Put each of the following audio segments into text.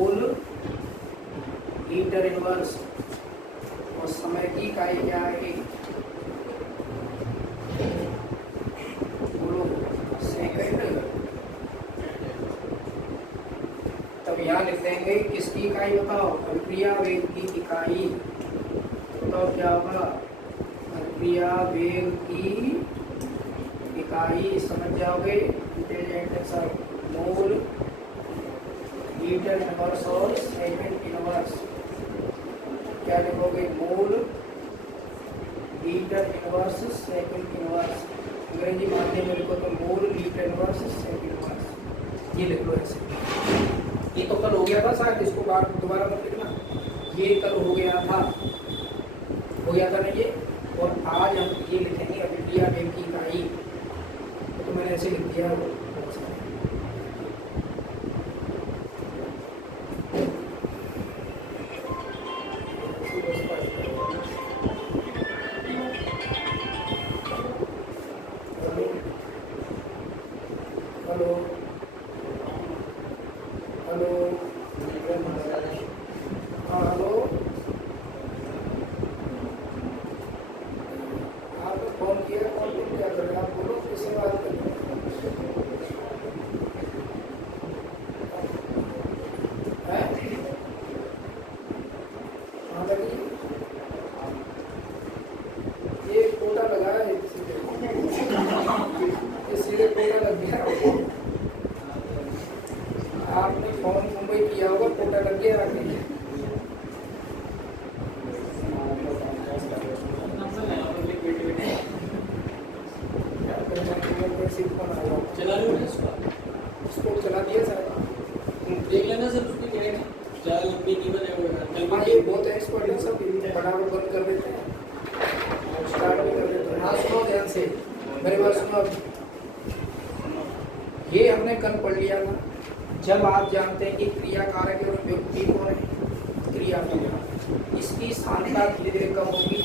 Mole litre inverse, और समय की इकाई क्या है? बोलो, सेकंड। तब यहाँ लिख देंगे किसकी इकाई बताओ? अभिक्रिया वेग की इकाई। तो क्या होगा? अभिक्रिया वेग की इकाई समझ जाओगे। इंटेलिजेंट सब मोल लीटर इनवर्स और सेकंड इनवर्स। क्या लिखोगे? Mole litre inverse second inverse. अंग्रेजी माध्यम में लिखो तो mole litre inverse second inverse. ये लिख लो ऐसे। ये तो कल हो गया था शायद, इसको बार दोबारा मत लिखना। ये कल हो गया था ना ये। और आज हम ये लिखेंगे अभिक्रिया वेग की इकाई। तो मैंने ऐसे लिख दिया वो। हेलो हेलो, हाँ हेलो, आपने फोन किया, कौन क्या कर रहे हैं? आप बोलो, किससे बात कर रहे हैं? हाँ लगी, ये कोटा लगा है ये सीधे कोटा लग गया। आपने फोन मुंबई किया होगा, कोटा लग गया आगे। उसको चला दिया सर, देख लेना सर, उसकी क्या है ज़्यादा लंबी नहीं बने। हाँ ये बहुत एक्सपर्ट है, सब फटाफट बंद कर देते हैं, स्टार्ट भी कर देते हैं। हाँ सुनो ध्यान से, मेरी बात सुनो। ये हमने कल पढ़ लिया था। जब आप जानते हैं कि क्रिया कारक और व्यक्ति कौन है, क्रिया कारक, इसकी सांद्रता धीरे धीरे कम होगी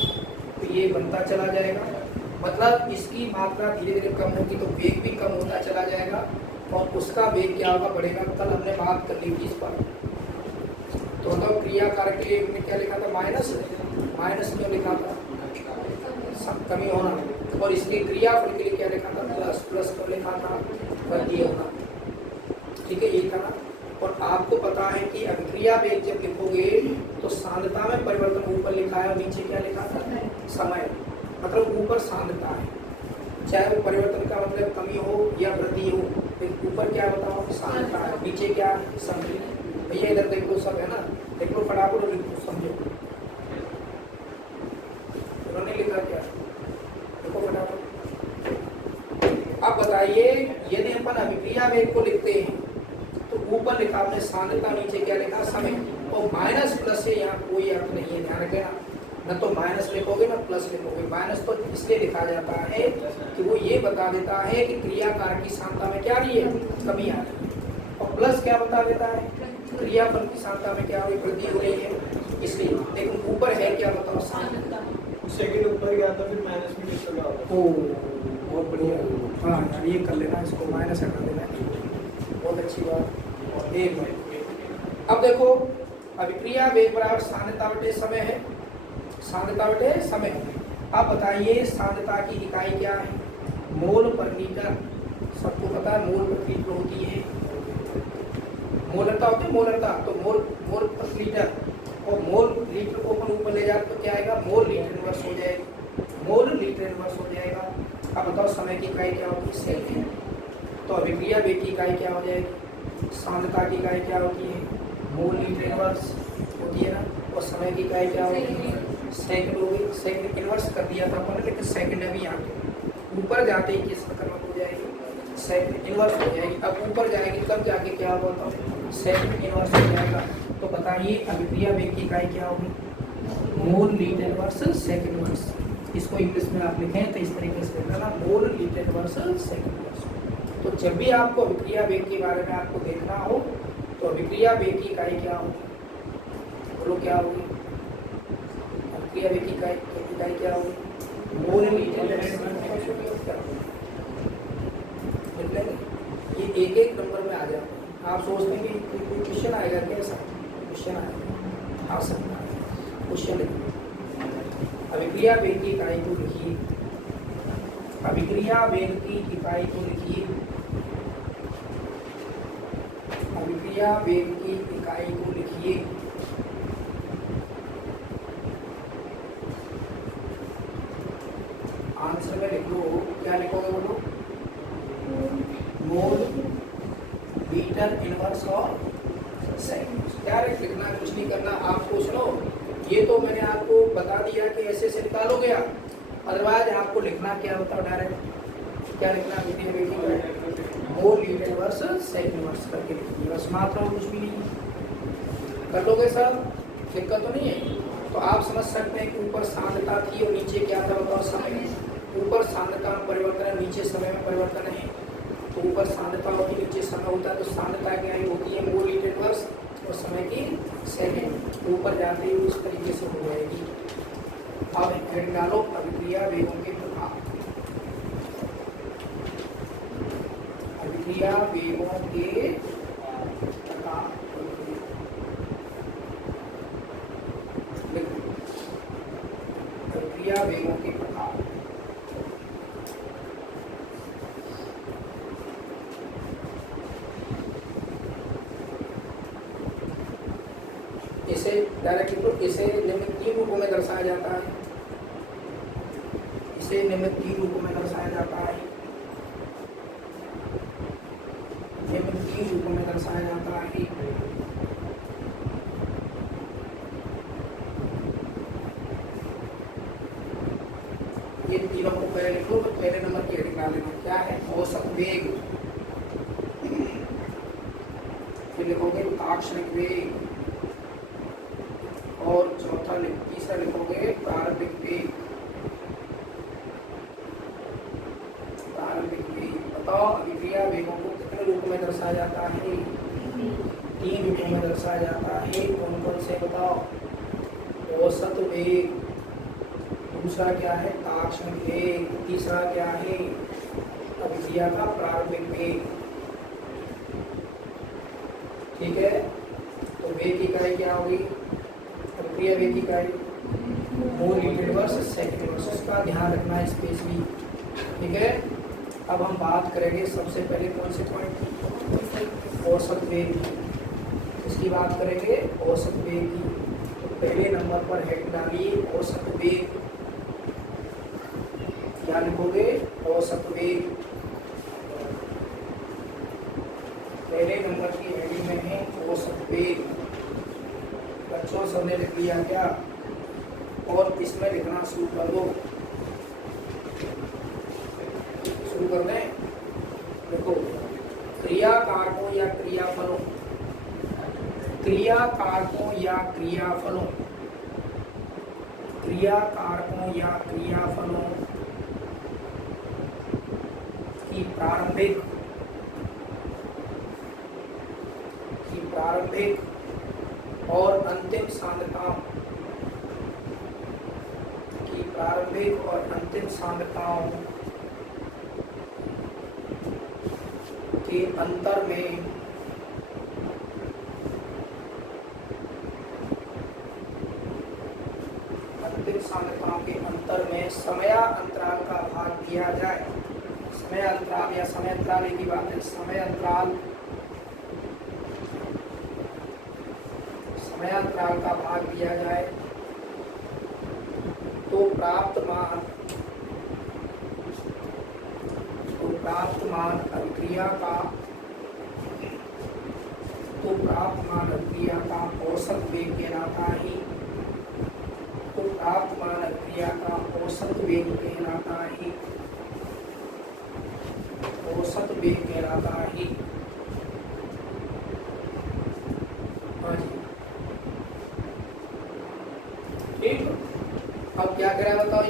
तो ये बनता चला जाएगा, मतलब इसकी मात्रा धीरे धीरे कम होगी तो वेग भी कम होता चला जाएगा, और उसका वेग क्या होगा? बढ़ेगा। कल हमने बात कर ली थी इस पर। तो मतलब क्रिया कारक के लिए हमने क्या लिखा था? माइनस। माइनस क्यों लिखा था? कमी होना। और इसके क्रियाफल के लिए क्या लिखा था? प्लस। प्लस क्यों लिखा था? वृद्धि होना। ठीक है, ये था ना। और आपको पता है कि अभिक्रिया वेग जब लिखोगे तो सांद्रता में परिवर्तन ऊपर लिखा है और नीचे क्या लिखा था? समय। मतलब ऊपर सांद्रता है, चाहे वो परिवर्तन का मतलब कमी हो या वृद्धि हो, लेकिन ऊपर क्या बताओ? सांद्रता है, नीचे क्या है? समय। भैया इधर देख लो, सब है ना, देख लो फटाफट और लिखो, समझो। उन्होंने लिखा क्या? देखो फटाफट। अब बताइए, यदि अपन अभिक्रिया वेग को लिखते हैं तो ऊपर लिखा आपने सांद्रता, नीचे क्या लिखा? समय। और माइनस प्लस से यहाँ कोई अर्थ नहीं है, ध्यान रखना। न तो माइनस लिखोगे न प्लस लिखोगे। माइनस तो इसलिए लिखा जाता है कि वो ये बता देता है कि क्रिया कारक की सांद्रता में क्या रही है? कमी आ रही है। और प्लस क्या बता देता है? क्रियाफल की सांद्रता में क्या हुई? वृद्धि हो रही है। इसलिए लेकिन ऊपर है क्या बताओ? सांद्रता। सेकंड ऊपर गया तो फिर माइनस में निकल रहा। ओ बहुत बढ़िया। हाँ यार ये कर लेना, इसको माइनस हटा देना, बहुत अच्छी बात। एक मिनट। अब देखो, अभिक्रिया वेग बराबर सांद्रता बटे समय है। सांद्रता बटे समय। अब बताइए सांद्रता की इकाई क्या है? मोल पर लीटर। सबको पता है मोल पर लीटर होती है, मोलरता होती है, मोलरता। तो मोल पर लीटर, और मोल लीटर को अपन ऊपर ले जाए तो क्या आएगा? मोल लीटर इनवर्स हो जाएगा। मोल लीटर इनवर्स हो जाएगा। अब बताओ समय की इकाई क्या होगी? सेकंड। तो अभिक्रिया वेग की इकाई क्या हो जाएगी? सांद्रता की इकाई क्या होती है? मोल लीटर इनवर्स होती है ना। और समय की इकाई क्या होगी? सेकंड होगी। सेकंड इनवर्स कर दिया था अपन ने, लेकिन सेकंड अभी आगे ऊपर जाते ही किस प्रकार हो जाएगी? सेकंड इनवर्स हो जाएगी। अब ऊपर जाएगी तब जाके क्या होगा? सेकंड इनवर्स हो जाएगा। तो बताइए अभिक्रिया वेग की इकाई क्या होगी? Mole litre inverse second inverse. इसको इंग्लिश में आप लिखें तो इस तरीके से लिखना, mole litre inverse second inverse. तो जब भी आपको अभिक्रिया वेग के बारे में आपको देखना हो तो अभिक्रिया वेग की इकाई क्या होगी? बोलो क्या होगी? अभिक्रिया वेग की इकाई क्या होगी? Mole litre inverse. ये एक एक नंबर में आ जाते हैं। आप सोचते हैं कि कोई क्वेश्चन आएगा क्या? ऐसा क्वेश्चन आएगा, आ सकता है क्वेश्चन लिखिए। अभिक्रिया वेग की इकाई को लिखिए। अभिक्रिया वेग की इकाई को लिखिए। अभिक्रिया वेग की इकाई को लिखिए। आंसर में लिख लो, क्या लिखोगे बोलो? मोल मीटर इनवर्स और सेकंड। डायरेक्ट लिखना, कुछ नहीं करना। आप सोच लो, ये तो मैंने आपको बता दिया कि ऐसे से निकालोगे आप, अदरवाइज आपको लिखना क्या होता है? डायरेक्ट क्या लिखना? मोल मीटर इनवर्स सेकंड इनवर्स करके लिखिए, बस मात्र और कुछ भी नहीं। कर लोगे सर? दिक्कत तो नहीं है? तो आप समझ सकते हैं कि ऊपर सांद्रता थी और नीचे क्या था बताओ? समय। ऊपर सांद्रता में परिवर्तन है, नीचे समय में परिवर्तन है। तो ऊपर सांद्रता होती है, नीचे समय होता है। तो सांद्रता क्या होती है? मोल मीटर इनवर्स और समय की सेकंड। ऊपर जाते ही इस तरीके से हो जाएगी। अब हेड डालो, अभिक्रिया वेगों के प्रभाव। अभिक्रिया वेगों के प्रभाव अभिक्रिया वेगों के प्रभाव। इसे डायरेक्ट लिखो। इसे निम्न 3 रूपों में दर्शाया जाता है। इसे निम्न 3 रूपों में दर्शाया जाता है। निम्न 3 रूपों में दर्शाया जाता है। ये तीनों को पहले लिखो। तो पहले नंबर की हेडिंग डाल लेना, क्या है? औसत वेग। फिर लिखोगे ताक्षणिक वेग, और तीसरा लिखोगे प्रारंभिक वेग। प्रारंभिक वेग। बताओ अभिक्रिया वेगों को कितने रूपों में दर्शाया जाता है? 3 रूपों में दर्शाया जाता है। कौन कौन से बताओ? औसत वेग, दूसरा क्या है? ताक्षणिक वेग, तीसरा क्या है? अभिक्रिया का प्रारंभिक वेग। ठीक है, तो वेग की इकाई क्या होगी? अभिक्रिया वेग की इकाई मोल मीटर इनवर्स सेकंड इनवर्स। उसका ध्यान रखना है स्पेशली। ठीक है, अब हम बात करेंगे सबसे पहले कौन से पॉइंट की? औसत वेग की। इसकी बात करेंगे औसत वेग की। तो पहले नंबर पर हेड डालिए औसत वेग। क्या लिखोगे? औसत वेग। पहले नंबर की हेडिंग में है औसत वेग। बच्चों सबने लिख लिया क्या? और इसमें लिखना शुरू कर दो। शुरू कर दें? देखो, क्रिया कारकों या क्रियाफलों, क्रिया कारकों या क्रियाफलों, क्रिया कारकों या क्रियाफलों की प्रारंभिक और अंतिम सांद्रताओं की प्रारंभिक और अंतिम सांद्रताओं के अंतर में समयांतराल का भाग दिया जाए। समयांतराल या समयांतराल एक ही बात है। समयांतराल का भाग दिया जाए तो प्राप्त मान अभिक्रिया का औसत वेग कहलाता है। तो प्राप्त मान अभिक्रिया का औसत वेग कहलाता है। औसत वेग कहलाता है। हाँ जी, ठीक। अब क्या कह रहा है बताओ?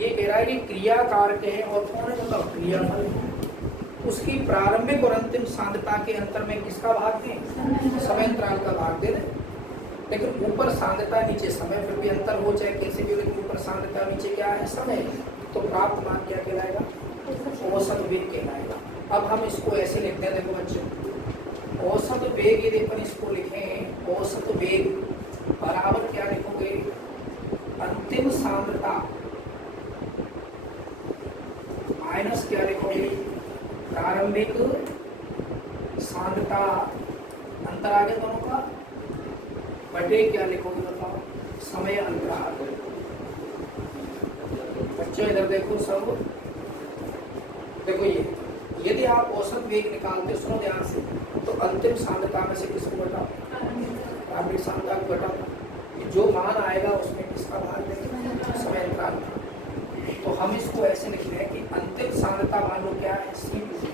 ये कह रहा है कि क्रिया कारक है और कौन है बताओ? क्रियाफल है। उसकी प्रारंभिक और अंतिम सांद्रता के अंतर में किसका भाग दें? समयांतराल का भाग दे दें। लेकिन ऊपर सांद्रता नीचे समय, फिर भी अंतर हो चाहे कैसे भी, लेकिन ऊपर सांद्रता नीचे क्या है? समय। तो प्राप्त मान क्या कहलाएगा? औसत वेग कहलाएगा। अब हम इसको ऐसे लिखते हैं, देखो बच्चों, औसत वेग यदि अपन इसको लिखें, औसत वेग बराबर क्या लिखोगे, अंतिम सांद्रता माइनस क्या लिखोगे, प्रारंभिक सांद्रता, अंतर आ गया दोनों का, बटे क्या लिखोगे बताओ, समय अंतराल। बच्चों इधर देखो सब, देखो ये यदि आप औसत वेग निकालते, सुनो ध्यान से, तो अंतिम सांद्रता में से किसको घटाओ, प्रारंभिक सांद्रता को घटाओ, जो मान आएगा उसमें किसका भाग देंगे, समय अंतराल। तो हम इसको ऐसे लिख रहे हैं कि अंतिम सांद्रता मान लो क्या है, C2,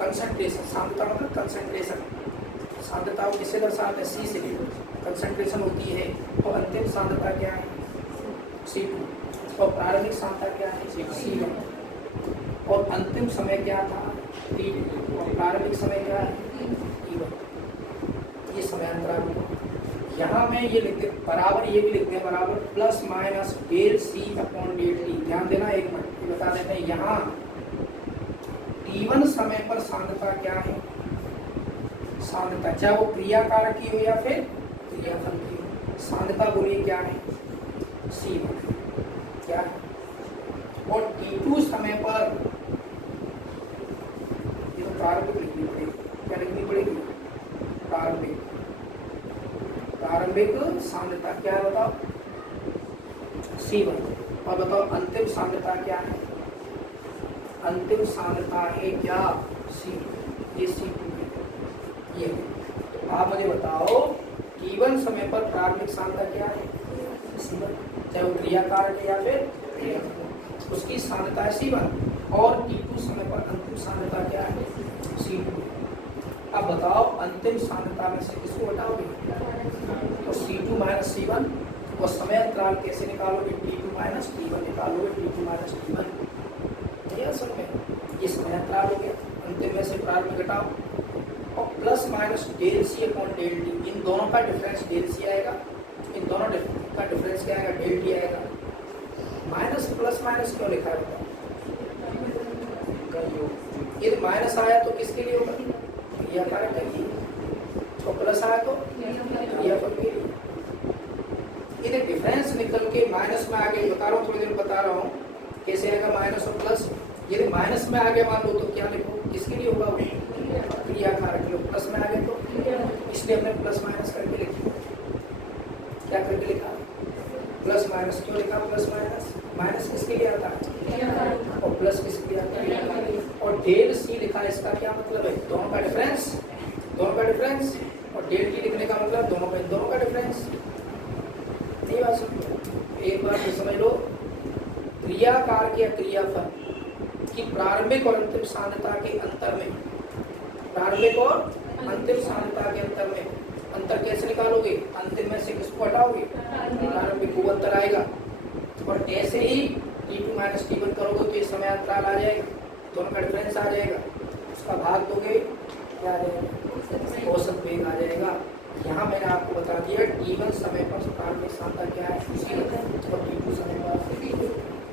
कंसंट्रेशन, सांद्रता मतलब कंसंट्रेशन, सांद्रता को किससे दर्शाते हैं, C से, कंसंट्रेशन होती है, तो अंतिम सांद्रता क्या है, C2, और प्रारंभिक सांद्रता क्या है, C1, और अंतिम समय क्या था, T2, और प्रारंभिक समय क्या है, T1। ये समय अंतराल। यहाँ मैं ये लिखते बराबर, ये भी लिखते हैं बराबर plus minus del C upon del T। ध्यान देना, एक मिनट बता देते हैं, यहाँ T1 समय पर सांद्रता क्या है, सांद्रता, चाहे वो क्रिया कारक की हो या फिर क्रियाफल की हो, सांद्रता बोलिए क्या है, C1 क्या है, और T2 समय पर ये तो प्रारंभिक लिखनी पड़ेगी, क्या लिखनी पड़ेगी, प्रारंभिक सांद्रता क्या है बताओ, C1, और बताओ अंतिम सांद्रता क्या है, अंतिम सांद्रता है क्या, C2, ये C2 है। ये तो आप मुझे बताओ T1 समय पर प्रारंभिक सांद्रता क्या है, C1, चाहे वो क्रिया कारक है या फिर उसकी सांद्रता है C1, और T2 समय पर अंतिम सांद्रता क्या है, C2। अब बताओ अंतिम सांद्रता में से किसको हटाओगे, तो C2 माइनस C1, और समय अंतराल कैसे निकालोगे, T2 माइनस T1 निकालोगे, T2 माइनस T1। ये असल में ये समय अंतराल हो गया, अंतिम में से प्रारंभिक घटाओ, और plus minus del C upon del T, इन दोनों का डिफरेंस डेल C आएगा, इन दोनों का डिफरेंस क्या आएगा, डेल T आएगा। माइनस प्लस माइनस क्यों लिखा है, ये माइनस आया तो किसके लिए होगा, क्रिया कारक के लिए, तो प्लस आया तो क्रियाफल के लिए। ये डिफरेंस निकल के माइनस में आ गए, बता रहा हूँ, थोड़ी देर बता रहा हूँ कैसे आएगा माइनस और प्लस। यदि माइनस में आ गया मान लो तो क्या लिखो, किसके लिए होगा, क्रिया कारक के लिए, प्लस में आ गए तो इसलिए हमने प्लस माइनस करके लिखी, क्या करके लिखा, प्लस माइनस। क्यों लिखा प्लस माइनस, माइनस किसके लिए आता है और प्लस किसके लिए आता है, और डेल C लिखा, इसका क्या मतलब है, दोनों का डिफरेंस, दोनों का डिफरेंस, और डेल T लिखने का मतलब दोनों का डिफरेंस। ये बात समझो, एक बार ये समझ लो, क्रिया कारक या क्रियाफल की प्रारंभिक और अंतिम सांद्रता के अंतर में, प्रारंभिक और अंतिम सांद्रता के अंतर में अंतर कैसे निकालोगे, अंतिम में से किसको हटाओगे, प्रारंभिक को अंतर आएगा, और ऐसे ही T2 माइनस T1 करोगे तो ये समय अंतराल आ जाएगा, दोनों का डिफरेंस आ जाएगा, उसका भाग दोगे क्या आ जाएगा, औसत वेग आ जाएगा। यहाँ मैंने आपको बता दिया T1 समय पर प्रारंभिक सांद्रता क्या है, C, और T2 समय पर,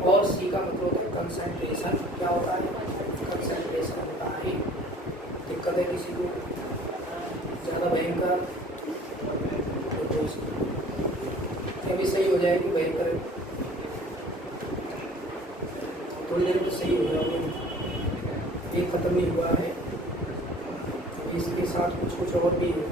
और C का मतलब है कंसंट्रेशन, क्या होता है, कंसंट्रेशन होता है। दिक्कत है किसी को, ज़्यादा भयंकर, अभी सही हो जाएगी, भयंकर थोड़ी देर में सही हो जाओगे, ये खत्म नहीं हुआ है, इसके साथ कुछ और भी है।